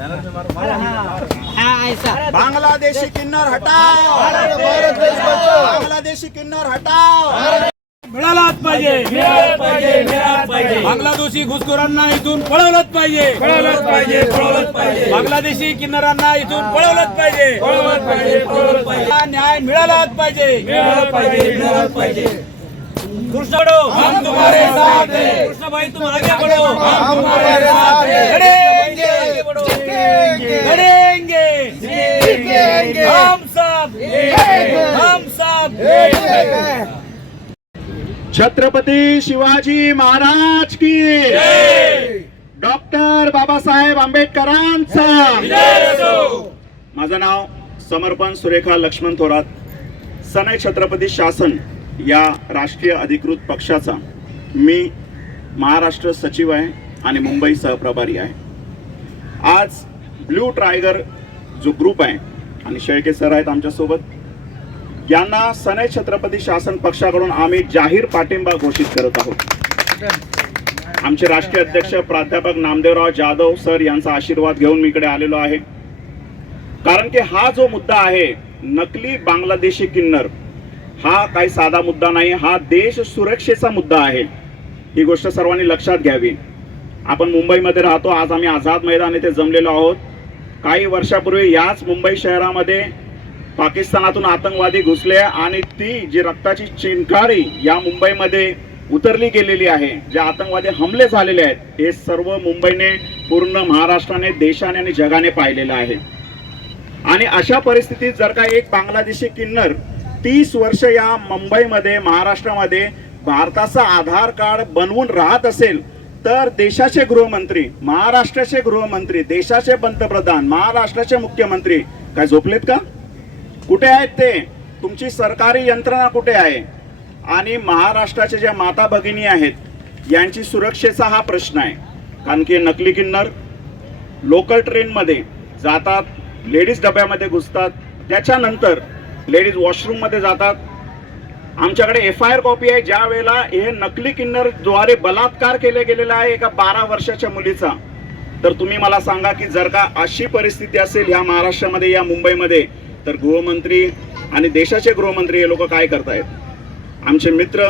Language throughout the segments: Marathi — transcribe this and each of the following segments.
हाँ ऐसा बांग्लादेशी किन्नर हटाओ! बांग्लादेशी किन्नर हटाओ! मिळालाच पाहिजे. बांगलादेशी घुसखोरांना इथून पळवलंच पाहिजे. पळवलंच पाहिजे पळवलंच पाहिजे. बांगलादेशी किन्नरांना इथून पळवलंच पाहिजे. पळवलंच पाहिजे पळवलंच पाहिजे. न्याय मिळालाच पाहिजे. मिळालं पाहिजे मिळालं पाहिजे. कृष्ण हम तुम्हारे साथ हैं. कृष्ण भाई तुम आगे बढ़ो. हम तुम्हारे साथ हैं. लड़ेंगे लड़ेंगे हम सब हम सब छत्रपती शिवाजी महाराज की डॉक्टर बाबासाहेब आंबेडकरांचा माझं नाव समर्पण सुरेखा लक्ष्मण थोरात. सनय छत्रपती शासन या राष्ट्रीय अधिकृत पक्षाचा मी महाराष्ट्र सचिव आहे आणि मुंबई सहप्रभारी आहे. आज ब्ल्यू ट्रायगर जो ग्रुप आहे आणि शेळके सर आहेत आमच्यासोबत यांना सनय छत्रपती शासन पक्षाकडून आम्ही जाहीर पाठिंबा घोषित करत आहोत. आमचे राष्ट्रीय अध्यक्ष प्राध्यापक नामदेवराव जाधव सर यांचा आशीर्वाद घेऊन मी इकडे आलेलो आहे. कारण की हा जो मुद्दा आहे नकली बांगलादेशी किन्नर हा काही साधा मुद्दा नाही हा देश सुरक्षेचा मुद्दा आहे. ही गोष्ट सर्वांनी लक्षात घ्यावी. आपण मुंबईमध्ये राहतो. आज आम्ही आझाद मैदान येथे जमलेलो आहोत. काही वर्षापूर्वी याच मुंबई शहरामध्ये पाकिस्तानातून आतंकवादी घुसले आणि ती जी रक्ताची चिंकारी या मुंबईमध्ये उतरली गेलेली आहे जे आतंकवादी हमले झालेले आहेत हे सर्व मुंबईने पूर्ण महाराष्ट्राने देशाने आणि जगाने पाहिलेलं आहे. आणि अशा परिस्थितीत जर का एक बांगलादेशी किन्नर तीस वर्ष या मुंबईमध्ये महाराष्ट्रामध्ये भारताचा आधार कार्ड बनवून राहत असेल तर देशाचे गृहमंत्री महाराष्ट्राचे गृहमंत्री देशाचे पंतप्रधान महाराष्ट्राचे मुख्यमंत्री काय झोपलेत का? कुठे आहेत ते? तुमची सरकारी यंत्रणा कुठे आहे? आणि महाराष्ट्राच्या ज्या माता भगिनी आहेत यांची सुरक्षेचा हा प्रश्न आहे. कारण की नकली किन्नर लोकल ट्रेनमध्ये जातात लेडीज डब्यामध्ये घुसतात त्याच्यानंतर लेडीज वॉशरूममध्ये जातात आमच्याकडे एफ आय आर कॉपी आहे. ज्या वेळेला हे नकली किन्नरद्वारे बलात्कार केले गेलेला आहे एका बारा वर्षाच्या मुलीचा तर तुम्ही मला सांगा की जर का अशी परिस्थिती असेल ह्या महाराष्ट्रामध्ये या मुंबईमध्ये तर गृहमंत्री आणि देशाचे गृहमंत्री हे लोक काय करतायत? आमचे मित्र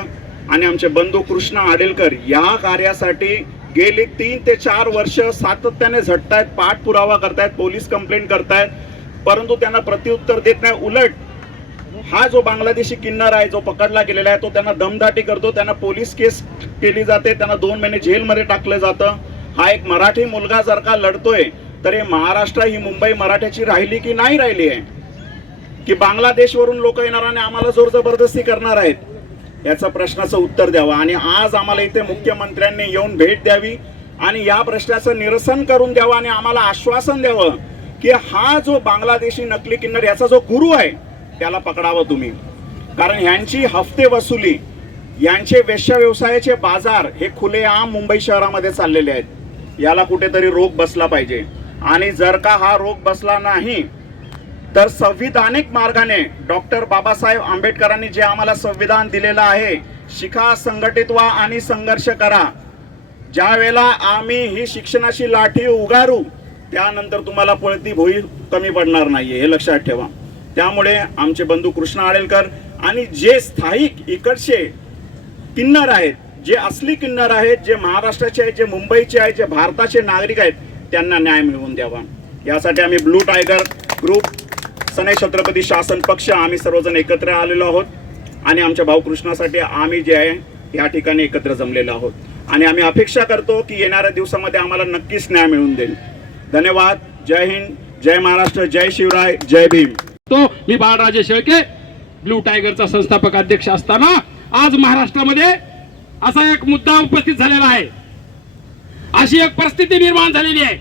आणि आमचे बंधू कृष्ण आडेलकर या कार्यासाठी गेली तीन ते चार वर्ष सातत्याने झटतायत पाठपुरावा करतायत पोलीस कंप्लेंट करतायत परंतु त्यांना प्रत्युत्तर देत नाही. उलट हा जो बांगलादेशी किन्नर आहे जो पकडला गेलेला आहे तो त्यांना दमदाटी करतो. त्यांना पोलीस केस केली जाते. त्यांना दोन महिने जेलमध्ये टाकलं जातं. हा एक मराठी मुलगा जर का लढतोय तर हे महाराष्ट्र ही मुंबई मराठ्याची राहिली की नाही राहिली आहे? की बांगलादेशवरून लोक येणार आणि आम्हाला जोर जबरदस्ती करणार आहेत? याचा प्रश्नाचं उत्तर द्यावं. आणि आज आम्हाला इथे मुख्यमंत्र्यांनी येऊन भेट द्यावी आणि या प्रश्नाचं निरसन करून द्यावं आणि आम्हाला आश्वासन द्यावं की हा जो बांगलादेशी नकली किन्नर याचा जो गुरु आहे त्याला पकडावं तुम्ही. कारण ह्यांची हफ्ते वसुली यांचे वेश्या व्यवसायाचे बाजार हे खुलेआम मुंबई शहरामध्ये चाललेले आहेत. याला कुठेतरी रोग बसला पाहिजे. आणि जर का हा रोग बसला नाही तर संविधानिक मार्गाने डॉक्टर बाबासाहेब आंबेडकरांनी जे आम्हाला संविधान दिलेलं आहे शिखा संघटित व्हा आणि संघर्ष करा. ज्या वेळेला आम्ही ही शिक्षणाची लाठी उगारू त्यानंतर तुम्हाला पळती भोई कमी पडणार नाहीये. हे लक्षात ठेवा. त्यामुळे आमचे बंधू कृष्ण आडेलकर आणि जे स्थायिक इकडचे किन्नर आहेत जे असली किन्नर आहेत जे महाराष्ट्राचे आहेत जे मुंबईचे आहेत जे भारताचे नागरिक आहेत त्यांना न्याय मिळवून द्यावा. यासाठी आम्ही ब्लू टायगर ग्रुप सने छत्रपती शासन पक्ष आम्ही सर्वजण एकत्र आलेलो आहोत. आणि आमच्या भाऊ कृष्णासाठी आम्ही जे आहे या ठिकाणी एकत्र जमलेलो आहोत. आणि आम्ही अपेक्षा करतो की येणाऱ्या दिवसामध्ये आम्हाला नक्कीच न्याय मिळून देईल. धन्यवाद. जय हिंद. जय महाराष्ट्र. जय शिवराय. जय भीम. तो मी बाळराजे शेळके ब्लू टायगरचा संस्थापक अध्यक्ष असताना आज महाराष्ट्रामध्ये असा एक मुद्दा उपस्थित झालेला आहे. अशी एक परिस्थिती निर्माण झालेली आहे.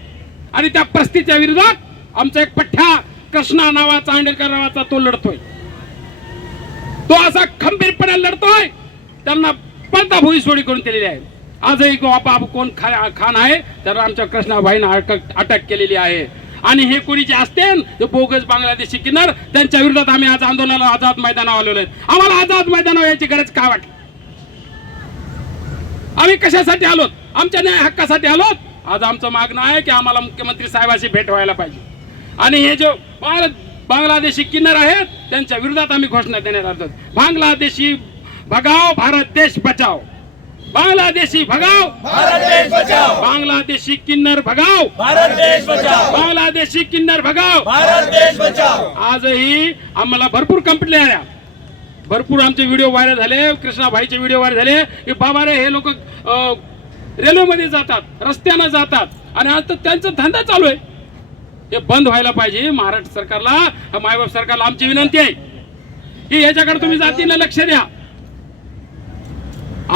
आणि त्या परिस्थितीच्या विरोधात आमचा एक पठ्ठा कृष्णा नावाचा आंडेकर नावाचा तो लढतोय. तो असा खंबीरपणे लढतोय. त्यांना पडदा भुई सोडी करून दिलेली आहे. आजही बाबा कोण खा खान आहे तर आमच्या कृष्णाबाईनं अटक अटक केलेली आहे. आणि हे कोणी जे असतील ते बोगस बांगलादेशी किन्नर त्यांच्या विरोधात आम्ही आज आंदोलनाला आझाद मैदानावर आलेलो आहे. आम्हाला आझाद मैदानावर यायची गरज का वाटली? आम्ही कशासाठी आलोत? आमच्या न्याय हक्कासाठी आलोत? आज आमचं मागणं आहे की आम्हाला मुख्यमंत्री साहेबाशी भेट व्हायला पाहिजे. आणि हे जे भारत बांगलादेशी किन्नर आहेत त्यांच्या विरोधात आम्ही घोषणा देण्यात आलो बांगलादेशी भगाव भारत देश बचाव. बांगलादेशी भगाव. भारत देश बचाओ. बांगलादेशी किन्नर भगाव. भारत देश बचाओ. बांगलादेशी किन्नर भगाव. भारत देश बचाओ. आजही आम्हाला भरपूर कंप्लेंट आल्या. भरपूर आमचे व्हिडिओ व्हायरल झाले कृष्णाभाईचे व्हिडिओ व्हायरल झाले. की बाबा रे हे लोक रेल्वेमध्ये जातात रस्त्यानं जातात. आणि आज तर त्यांचा धंदा चालू आहे. हे बंद व्हायला पाहिजे महाराष्ट्र सरकारला मायबाप सरकारला आमची विनंती आहे. की याच्याकडे तुम्ही जातीनं लक्ष द्या.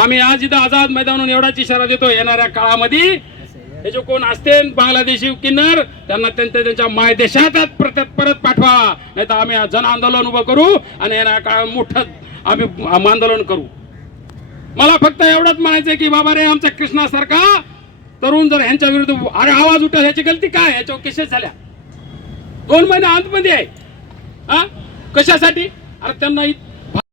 आम्ही आज इथं आझाद मैदानावरून एवढाच इशारा देतो येणाऱ्या काळामध्ये. हे जे कोण असते बांगलादेशी किन्नर त्यांना त्यांच्या त्यांच्या मायदेशात परत परत पाठवा. नाही तर आम्ही जन आंदोलन उभं करू आणि येणाऱ्या काळात मोठं आम्ही आंदोलन करू. मला फक्त एवढंच म्हणायचं की बाबा रे आमच्या कृष्णासारखा तरुण जर ह्यांच्या विरुद्ध अरे आवाज उठेल ह्याची गलती काय? ह्याच्यावर केसेस झाल्या. दोन महिने आतमध्ये आहे. हा? कशासाठी? अरे त्यांना